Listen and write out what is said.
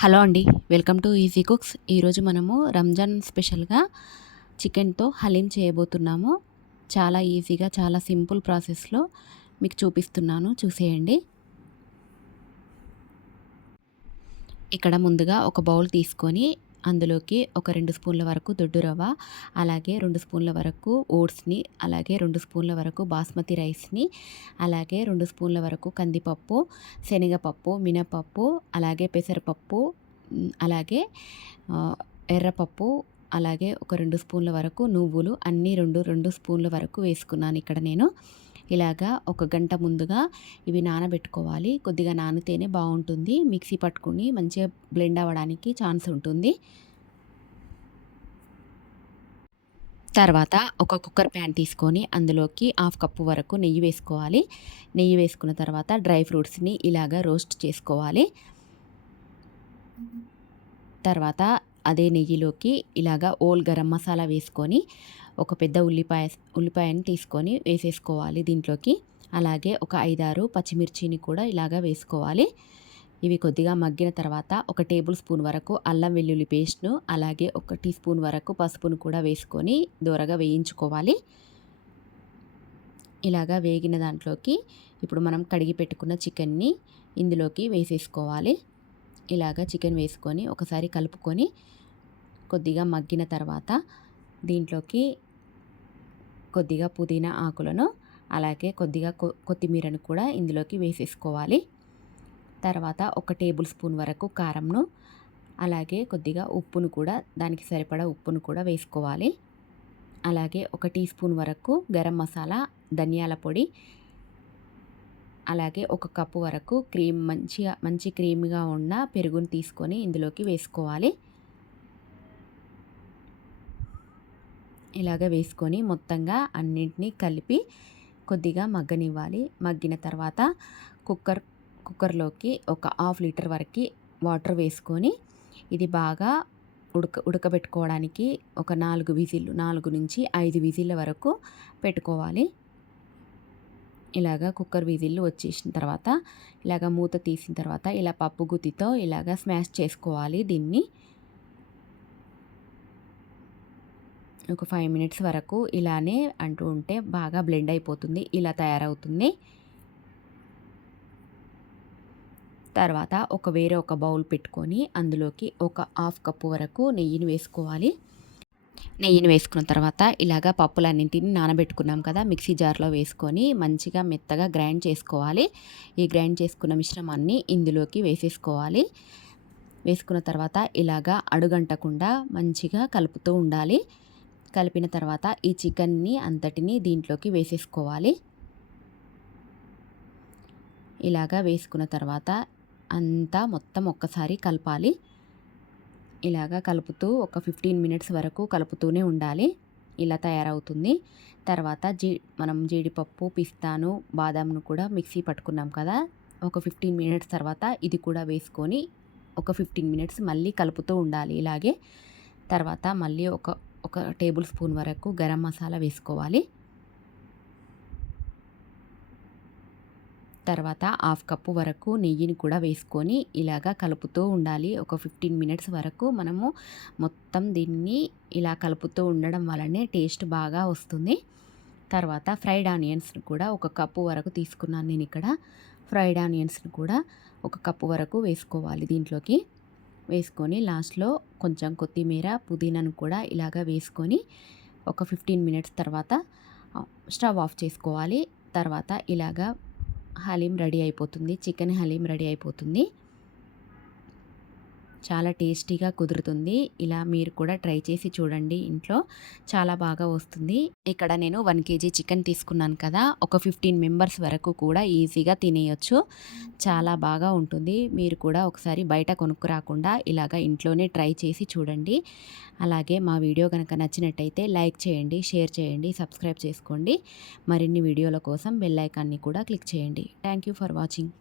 Hello అండి. Welcome to easy cooks. ఈరోజు మనము రంజాన్ స్పెషల్‌గా చికెన్‌తో హలీం చేయబోతున్నాము. చాలా ఈజీగా, చాలా సింపుల్ ప్రాసెస్‌లో మీకు చూపిస్తున్నాను. చూసేయండి. ఇక్కడ ముందుగా ఒక బౌల్ తీసుకొని అందులోకి ఒక 2 స్పూన్ల వరకు దొడ్డు రవ్వ, అలాగే 2 స్పూన్ల వరకు ఓట్స్‌ని, అలాగే 2 స్పూన్ల వరకు బాస్మతి రైస్‌ని, అలాగే 2 స్పూన్ల వరకు కందిపప్పు, శనగపప్పు, మినపప్పు, అలాగే పెసరపప్పు, అలాగే ఎర్రపప్పు, అలాగే ఒక 2 స్పూన్ల వరకు నువ్వులు అన్నీ 2 స్పూన్ల వరకు వేసుకున్నాను ఇక్కడ నేను. ఇలాగా ఒక గంట ముందుగా ఇవి నానబెట్టుకోవాలి. కొద్దిగా నానితేనే బాగుంటుంది. మిక్సీ పట్టుకుని మంచిగా బ్లెండ్ అవ్వడానికి ఛాన్స్ ఉంటుంది. తర్వాత ఒక కుక్కర్ ప్యాన్ తీసుకొని అందులోకి హాఫ్ కప్పు వరకు నెయ్యి వేసుకోవాలి. నెయ్యి వేసుకున్న తర్వాత డ్రై ఫ్రూట్స్ని ఇలాగా రోస్ట్ చేసుకోవాలి. తర్వాత అదే నెయ్యిలోకి ఇలాగా ఓల్ గరం మసాలా వేసుకొని ఒక పెద్ద ఉల్లిపాయని తీసుకొని వేసేసుకోవాలి దీంట్లోకి. అలాగే ఒక 5-6 పచ్చిమిర్చిని కూడా ఇలాగా వేసుకోవాలి. ఇవి కొద్దిగా మగ్గిన తర్వాత ఒక టేబుల్ స్పూన్ వరకు అల్లం వెల్లుల్లి పేస్ట్ను, అలాగే ఒక టీ స్పూన్ వరకు పసుపును కూడా వేసుకొని దోరగా వేయించుకోవాలి. ఇలాగా వేగిన దాంట్లోకి ఇప్పుడు మనం కడిగి పెట్టుకున్న చికెన్ని ఇందులోకి వేసేసుకోవాలి. ఇలాగా చికెన్ వేసుకొని ఒకసారి కలుపుకొని కొద్దిగా మగ్గిన తర్వాత దీంట్లోకి కొద్దిగా పుదీనా ఆకులను, అలాగే కొద్దిగా కొత్తిమీరను కూడా ఇందులోకి వేసేసుకోవాలి. తర్వాత ఒక టేబుల్ స్పూన్ వరకు కారంను, అలాగే కొద్దిగా ఉప్పును కూడా, దానికి సరిపడా ఉప్పును కూడా వేసుకోవాలి. అలాగే ఒక టీ స్పూన్ వరకు గరం మసాలా, ధనియాల పొడి, అలాగే ఒక కప్పు వరకు మంచి క్రీమ్గా ఉన్న పెరుగును తీసుకొని ఇందులోకి వేసుకోవాలి. ఇలాగ వేసుకొని మొత్తంగా అన్నింటినీ కలిపి కొద్దిగా మగ్గనివ్వాలి. మగ్గిన తర్వాత కుక్కర్లోకి ఒక హాఫ్ లీటర్ వరకు వాటర్ వేసుకొని ఇది బాగా ఉడకబెట్టుకోవడానికి ఒక 4 నుంచి 5 విజిల్ల వరకు పెట్టుకోవాలి. ఇలాగ కుక్కర్ విజిల్లు వచ్చేసిన తర్వాత ఇలాగ మూత తీసిన తర్వాత ఇలా పప్పు గుత్తితో ఇలాగ స్మాష్ చేసుకోవాలి దీన్ని. ఒక 5 మినిట్స్ వరకు ఇలానే అంటూ ఉంటే బాగా బ్లెండ్ అయిపోతుంది. ఇలా తయారవుతుంది. తర్వాత వేరే ఒక బౌల్ పెట్టుకొని అందులోకి ఒక హాఫ్ కప్పు వరకు నెయ్యిని వేసుకోవాలి. నెయ్యిని వేసుకున్న తర్వాత ఇలాగ పప్పులన్నింటినీ నానబెట్టుకున్నాం కదా, మిక్సీ జార్లో వేసుకొని మంచిగా మెత్తగా గ్రైండ్ చేసుకోవాలి. ఈ గ్రైండ్ చేసుకున్న మిశ్రమాన్ని ఇందులోకి వేసేసుకోవాలి. వేసుకున్న తర్వాత ఇలాగా అడుగంటకుండా మంచిగా కలుపుతూ ఉండాలి. కలిపిన తర్వాత ఈ చికెన్ని అంతటిని దీంట్లోకి వేసేసుకోవాలి. ఇలాగా వేసుకున్న తర్వాత అంతా మొత్తం ఒక్కసారి కలపాలి. ఇలాగా కలుపుతూ ఒక 15 మినిట్స్ వరకు కలుపుతూనే ఉండాలి. ఇలా తయారవుతుంది. తర్వాత మనం జీడిపప్పు, పిస్తాను, బాదాంను కూడా మిక్సీ పట్టుకున్నాం కదా, ఒక 15 మినిట్స్ తర్వాత ఇది కూడా వేసుకొని ఒక 15 మినిట్స్ మళ్ళీ కలుపుతూ ఉండాలి ఇలాగే. తర్వాత మళ్ళీ ఒక టేబుల్ స్పూన్ వరకు గరం మసాలా వేసుకోవాలి. తర్వాత హాఫ్ కప్పు వరకు నెయ్యిని కూడా వేసుకొని ఇలాగా కలుపుతూ ఉండాలి. ఒక 15 మినిట్స్ వరకు మనము మొత్తం దీన్ని ఇలా కలుపుతూ ఉండడం వల్లనే టేస్ట్ బాగా వస్తుంది. తర్వాత ఫ్రైడ్ ఆనియన్స్ని కూడా ఒక కప్పు వరకు తీసుకున్నాను నేను ఇక్కడ. ఫ్రైడ్ ఆనియన్స్ని కూడా ఒక కప్పు వరకు వేసుకోవాలి దీంట్లోకి. వేసుకొని లాస్ట్లో కొంచెం కొత్తిమీర, పుదీనాను కూడా ఇలాగా వేసుకొని ఒక 15 మినిట్స్ తర్వాత స్టవ్ ఆఫ్ చేసుకోవాలి. తర్వాత ఇలాగా హలీం రెడీ అయిపోతుంది. చికెన్ హలీం రెడీ అయిపోతుంది. చాలా టేస్టీగా కుదురుతుంది. ఇలా మీరు కూడా ట్రై చేసి చూడండి ఇంట్లో. చాలా బాగా వస్తుంది. ఇక్కడ నేను 1 కేజీ చికెన్ తీసుకున్నాను కదా, ఒక 15 మెంబర్స్ వరకు కూడా ఈజీగా తినేయొచ్చు. చాలా బాగా ఉంటుంది. మీరు కూడా ఒకసారి బయట కొనుక్కురాకుండా ఇలాగ ఇంట్లోనే ట్రై చేసి చూడండి. అలాగే మా వీడియో కనుక నచ్చినట్టయితే లైక్ చేయండి, షేర్ చేయండి, సబ్స్క్రైబ్ చేసుకోండి. మరిన్ని వీడియోల కోసం బెల్ ఐకాన్ని కూడా క్లిక్ చేయండి. Thank you for watching.